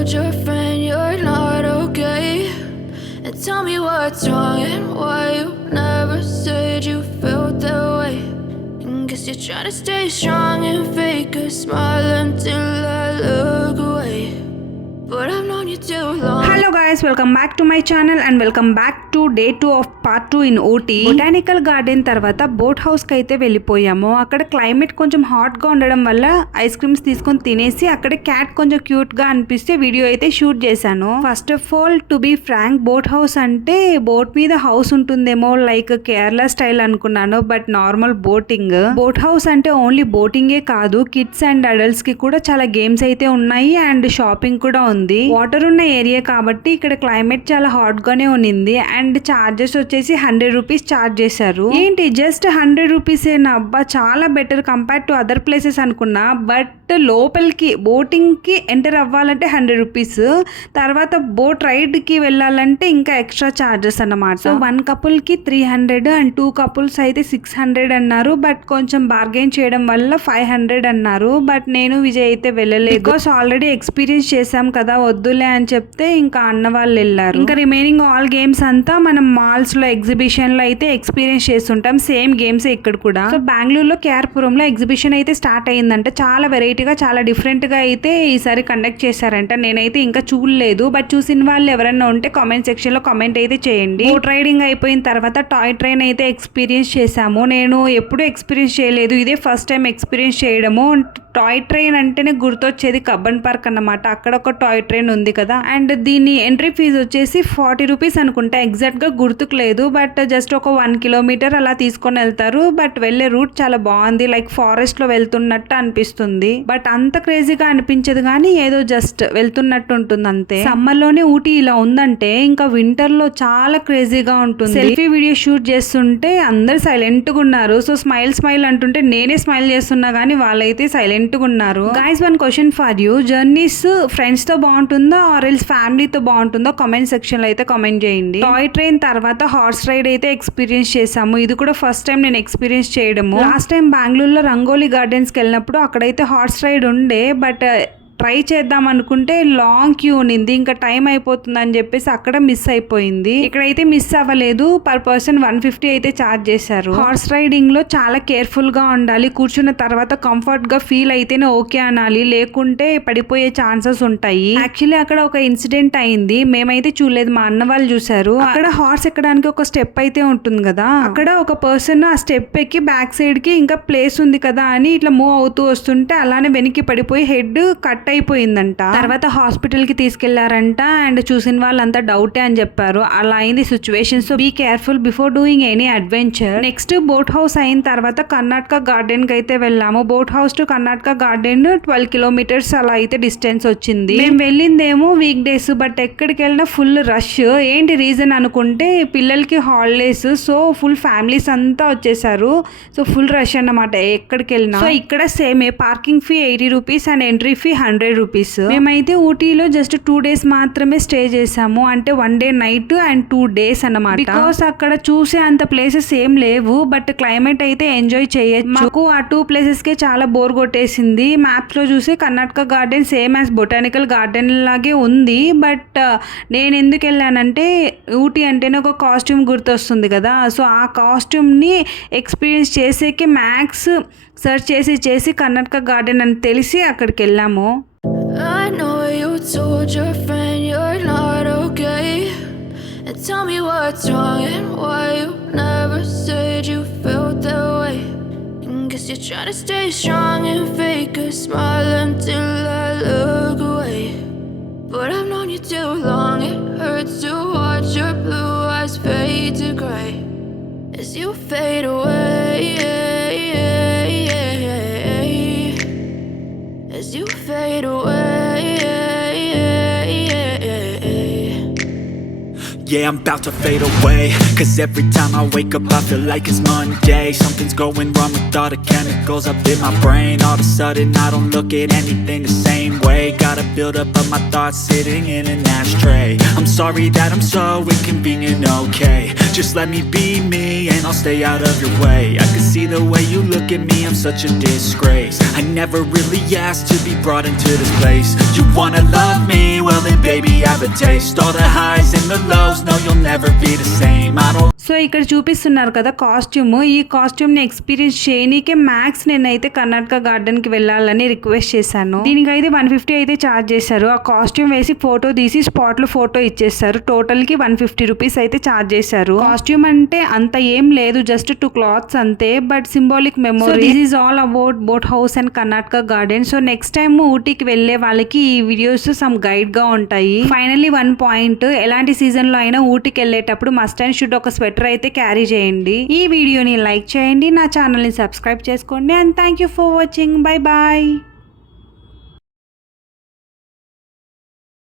told your friend you're not okay? And tell me what's wrong and why you never said you felt that way. And guess you're trying to stay strong and fake a smile until I look away. But I've known you too long. Hello guys, welcome back to my channel and welcome back to day 2 of part 2 in OT. Botanical garden తర్వాత boat house కి అయితే వెళ్ళిపోయాము. అక్కడ climate కొంచెం hot గా ఉండడం వల్ల ice creams తీసుకొని తినేసి అక్కడ క్యాట్ కొంచెం క్యూట్ గా అనిపిస్తే వీడియో అయితే షూట్ చేశాను. First of all to be frank, boat house అంటే బోట్ మీద హౌస్ ఉంటుందేమో లైక్ కేరళ స్టైల్ అనుకున్నాను, but normal boating. Boat house అంటే ఓన్లీ బోటింగే కాదు, కిడ్స్ అండ్ అడల్ట్స్ కి కూడా చాలా గేమ్స్ అయితే ఉన్నాయి అండ్ షాపింగ్ కూడా ఉంది. వాటర్ ఉన్న ఏరియా కాబట్టి ఇక్కడ క్లైమేట్ చాలా హాట్ గానే ఉన్నింది అండ్ చార్జెస్ వచ్చేసి 100 రూపీస్ చార్జ్ చేశారు. ఏంటి జస్ట్ 100 రూపీస్ ఏనా, అబ్బా చాలా better compare to other places అనుకున్నా. బట్ లోపలికి బోటింగ్ కి ఎంటర్ అవ్వాలంటే 100 రూపీస్, తర్వాత బోట్ రైడ్ కి వెళ్ళాలంటే ఇంకా ఎక్స్ట్రా చార్జెస్ అన్నమాట. సో 1 కపుల్ కి 300 అండ్ 2 కపుల్స్ అయితే 600 అన్నారు. బట్ కొంచెం బార్గెన్ చేయడం వల్ల 500 అన్నారు. బట్ నేను విజయ్ అయితే వెళ్ళలేదు, బికాస్ ఆల్రెడీ ఎక్స్పీరియన్స్ చేసాం కదా, వద్దులే అని చెప్తే ఇంకా అన్న వాళ్ళు వెళ్ళారు. ఇంకా రిమైనింగ్ ఆల్ గేమ్స్ అంతా మనం మాల్స్ లో ఎగ్జిబిషన్ లో అయితే ఎక్స్పీరియన్స్ చేస్తుంటాం, సేమ్ గేమ్స్ ఇక్కడ కూడా. సో బెంగళూరులో కేఆర్పురం లో ఎగ్జిబిషన్ అయితే స్టార్ట్ అయ్యిందంట. చాలా వెరైటీగా చాలా డిఫరెంట్ గా అయితే ఈసారి కండక్ట్ చేశారంట. నేనైతే ఇంకా చూడలేదు, బట్ చూసిన వాళ్ళు ఎవరైనా ఉంటే కామెంట్ సెక్షన్ లో కామెంట్ అయితే చేయండి. బోట్ రైడింగ్ అయిపోయిన తర్వాత టాయ్ ట్రైన్ అయితే ఎక్స్పీరియన్స్ చేసాము. నేను ఎప్పుడూ ఎక్స్పీరియన్స్ చేయలేదు, ఇదే ఫస్ట్ టైం ఎక్స్పీరియన్స్ చేయడము. టాయ్ ట్రైన్ అంటేనే గుర్తొచ్చేది కబ్బన్ పార్క్ అన్నమాట, అక్కడ ఒక టాయ్ ట్రైన్ ఉంది కదా. అండ్ దీని ఎంట్రీ ఫీజు వచ్చేసి 40 రూపీస్ అనుకుంటా, ఎగ్జాక్ట్ గా గుర్తుకు లేదు. బట్ జస్ట్ ఒక 1 కిలోమీటర్ అలా తీసుకొని వెళ్తారు. బట్ వెళ్ళే రూట్ చాలా బాగుంది, లైక్ ఫారెస్ట్ లో వెళ్తున్నట్టు అనిపిస్తుంది. బట్ అంత క్రేజీగా అనిపించదు కానీ ఏదో జస్ట్ వెళ్తున్నట్టు ఉంటుంది అంతే. సమ్మర్ లోనే ఊటీ ఇలా ఉందంటే ఇంకా వింటర్ లో చాలా క్రేజీగా ఉంటుంది. సెల్ఫీ వీడియో షూట్ చేస్తుంటే అందరు సైలెంట్ గా ఉన్నారు. సో స్మైల్ స్మైల్ అంటుంటే నేనే స్మైల్ చేస్తున్నా కానీ వాళ్ళైతే సైలెంట్ గా ఉన్నారు. Guys, one question for you, journeys friends తో బాగుంటుందా ఆర్ ఎల్స్ ఫ్యామిలీతో బాగుంటుందో కామెంట్ సెక్షన్ లో అయితే కామెంట్ చేయండి. టాయ్ ట్రైన్ తర్వాత హార్స్ రైడ్ అయితే ఎక్స్పీరియన్స్ చేసాము. ఇది కూడా ఫస్ట్ టైం నేను ఎక్స్పీరియన్స్ చేయడము. లాస్ట్ టైం బెంగళూరులో రంగోలీ గార్డెన్స్ కి వెళ్ళినప్పుడు అక్కడైతే హార్స్ రైడ్ ఉండే, బట్ ట్రై చేద్దాం అనుకుంటే లాంగ్ క్యూ ఉన్నింది, ఇంకా టైం అయిపోతుంది అని చెప్పేసి అక్కడ మిస్ అయిపోయింది. ఇక్కడైతే మిస్ అవ్వలేదు, పర్ పర్సన్ 150 అయితే ఛార్జ్ చేశారు. హార్స్ రైడింగ్ లో చాలా కేర్ఫుల్ గా ఉండాలి, కూర్చున్న తర్వాత కంఫర్ట్ గా ఫీల్ అయితేనే ఓకే అనాలి, లేకుంటే పడిపోయే ఛాన్సెస్ ఉంటాయి. యాక్చువల్లీ అక్కడ ఒక ఇన్సిడెంట్ అయింది, మేమైతే చూడలేదు, మా అన్న వాళ్ళు చూసారు. అక్కడ హార్స్ ఎక్కడానికి ఒక స్టెప్ అయితే ఉంటుంది కదా, అక్కడ ఒక పర్సన్ ఆ స్టెప్ ఎక్కి బ్యాక్ సైడ్ కి ఇంకా ప్లేస్ ఉంది కదా అని ఇట్లా మూవ్ అవుతూ వస్తుంటే అలానే వెనక్కి పడిపోయి హెడ్ కట్ అయిపోయిందంట. తర్వాత హాస్పిటల్ కి తీసుకెళ్లారంట అండ్ చూసిన వాళ్ళంతా డౌటే అని చెప్పారు. అలా అయింది situation. So be careful before doing any adventure. Next boat house అయిన తర్వాత కర్ణాటక గార్డెన్ కి అయితే వెళ్ళాము. Boat house to Karnataka garden 12 kilometres అలా అయితే డిస్టెన్స్ వచ్చింది. మేము వెళ్ళిందేమో వీక్ డేస్, బట్ ఎక్కడికి వెళ్ళినా ఫుల్ రష్. ఏంటి రీజన్ అనుకుంటే పిల్లలకి హాలిడేస్, సో ఫుల్ ఫ్యామిలీస్ అంతా వచ్చేసారు. సో ఫుల్ రష్ అన్నమాట ఎక్కడికి వెళ్ళినా. సో ఇక్కడ సేమే, parking fee 80 rupees and entry fee 100 rupees. మేమైతే ఊటీలో జస్ట్ 2 డేస్ మాత్రమే స్టే చేసాము, అంటే 1 డే నైట్ అండ్ 2 డేస్ అన్నమాట. బికాస్ అక్కడ చూసే అంత ప్లేసెస్ ఏం లేవు, బట్ క్లైమేట్ అయితే ఎంజాయ్ చేయొచ్చు. మాకు ఆ 2 ప్లేసెస్ కే చాలా బోర్ కొట్టేసింది. మ్యాప్స్ లో చూసి Karnataka garden same as botanical garden లాగే ఉంది. బట్ నేను ఎందుకు వెళ్ళానంటే ఊటీ అంటేనే ఒక కాస్ట్యూమ్ గుర్తొస్తుంది కదా, సో ఆ కాస్ట్యూమ్ ని ఎక్స్పీరియన్స్ చేసేకి మ్యాక్స్ సర్చ్ చేసి కర్ణాటక గార్డెన్ అని తెలిసి అక్కడికి వెళ్ళాము. I know you told your friend you're not okay. And tell me what's wrong and why you never said you felt that way. And guess you're trying to stay strong and fake a smile until I look away. But I've known you too long, it hurts to watch your blue eyes fade to gray as you fade away. As you fade away. Yeah, I'm about to fade away, 'cause every time I wake up I feel like it's Monday. Something's going wrong with all the chemicals up in my brain. All of a sudden I don't look at anything the same way. Gotta buildup of my thoughts sitting in an ashtray. I'm sorry that I'm so inconvenient, okay. Just let me be me and I'll stay out of your way. I can see the way you look at me, I'm such a disgrace. I never really asked to be brought into this place. You wanna love me? Well then baby have a taste. All the highs and the lows, no you'll never be the same. I don't. So ఇక్కడ చూపిస్తున్నారు కదా costume. ఈ costume ని experience చేయనీకే max నేనైతే Karnataka garden కి వెళ్ళాలని request చేశాను. దీనికైతే 150 అయితే ఛార్జ్ చేశారు. ఆ కాస్ట్యూమ్ వేసి ఫోటో తీసి స్పాట్ లో ఫోటో ఇచ్చేస్తారు. టోటల్ కి 150 రూపీస్ అయితే ఛార్జ్ చేశారు. కాస్ట్యూమ్ అంటే అంత ఏం లేదు, జస్ట్ 2 క్లాత్స్ అంతే, but symbolic memory. This is all about boat house and Karnataka garden. So next time ఊటీకి వెళ్లే వాళ్ళకి ఈ వీడియోస్ సమ్ గైడ్ గా ఉంటాయి. ఫైనల్లీ 1 పాయింట్, ఎలాంటి సీజన్ లో అయినా ఊటీకి వెళ్ళేటప్పుడు మస్ట్ అండ్ షుడ్ ఒక స్వెటర్ అయితే క్యారీ చేయండి. ఈ వీడియోని లైక్ చేయండి, నా ఛానల్ ని సబ్స్క్రైబ్ చేసుకోండి. And thank you for watching. Bye bye.